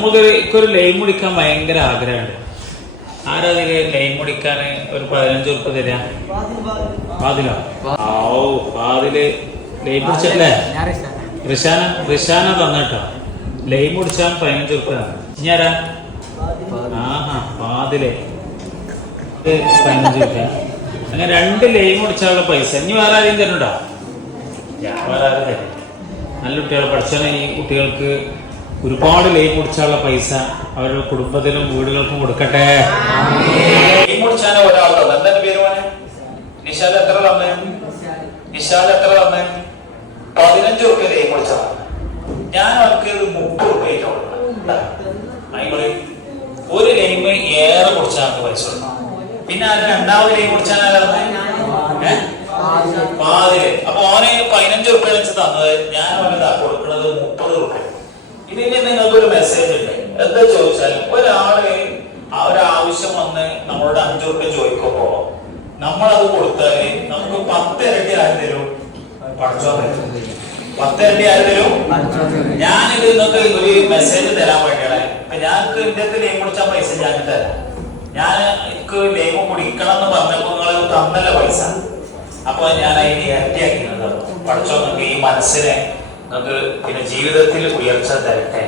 നമുക്കൊരു ലൈൻ മുടിക്കാൻ ഭയങ്കര ആഗ്രഹമുണ്ട്. ആരാധിക ലൈൻ മുടിക്കാൻ ഒരു 15 ഉറുപ്പ് തരാ? ഫാദിലോ? ഓ ഫാദില് ലൈൻ മുടിച്ചല്ലേ? റിഷാന തന്നട്ടോ. ലൈൻ മുടിച്ചാൽ 15 ഉറുപ്പ്. ഇനി ആരാ? ആഹാ ഫാദില് 15 ഉറുപ്പ്. അങ്ങനെ 2 ലൈൻ മുടിച്ചാലുള്ള പൈസ. ഇനി വേറെ ആരെയും തരുന്നുണ്ടോ? വേറെ ആരും തരും. നല്ല കുട്ടികൾ പഠിച്ചാൽ ഈ കുട്ടികൾക്ക് ഒരുപാട് ലൈൻ മുടിച്ചാലുള്ള പൈസ അവരുടെ കുടുംബത്തിനും വീടുകൾക്കും കൊടുക്കട്ടെ. ലൈൻ മുടിച്ചാൽ ഒരാൾ തന്നെ. എന്താ പേര് മോനെ? നിഷാദ് എത്ര തന്നെ? നിഷാദ് എത്ര തന്നെ? 15 ഉറുപ്പിക ലൈൻ മുടിച്ചാൽ. ഞാൻ അവർക്ക് 30 ഉറുപ്പിക ഒരു ലൈം ഏറെ കുടിച്ചാൽ നമുക്ക് പൈസ കൊടുക്കണം. പിന്നെ അത് 2ാമത് ലൈം കുടിച്ചാൽ പാതില്. അപ്പൊ ഓനെ 15 ഉറുപ്പിക വെച്ച് തന്നത് ഞാൻ അവന് കൊടുക്കുന്നത് 30 ഉറുപ്പിക. ഇതിന് നിങ്ങൾക്കൊരു മെസ്സേജ് ഉണ്ട്. എന്താ ചോദിച്ചാൽ ഒരാവശ്യം വന്ന് നമ്മളോട് 5 ഉറുപ്പിക ചോദിക്കുമ്പോ നമ്മളത് കൊടുത്താല് നമുക്ക് 10 ഇരട്ടി ആര് തരും? പഠിച്ചോ തരും. 10 ഇരട്ടി ആര് തരും? ഞാനിത് നിങ്ങൾക്ക് ഒരു മെസ്സേജ് തരാൻ വേണ്ടിയാണ്. ഞങ്ങൾക്ക് ഇതിന്റെ ലൈം കുടിച്ചാൽ പൈസ ഞാൻ തരാം. ഞാൻ എനിക്ക് ലൈം കുടിക്കണം എന്ന് പറഞ്ഞപ്പോ നിങ്ങൾ തന്നല്ല പൈസ. അപ്പൊ ഞാൻ അതിന് ഇരട്ടിയാക്കുന്നത് പഠിച്ചോ. നിങ്ങൾക്ക് ഈ മനസ്സിനെ നിങ്ങൾക്ക് പിന്നെ ജീവിതത്തിൽ ഉയർച്ച തരട്ടെ.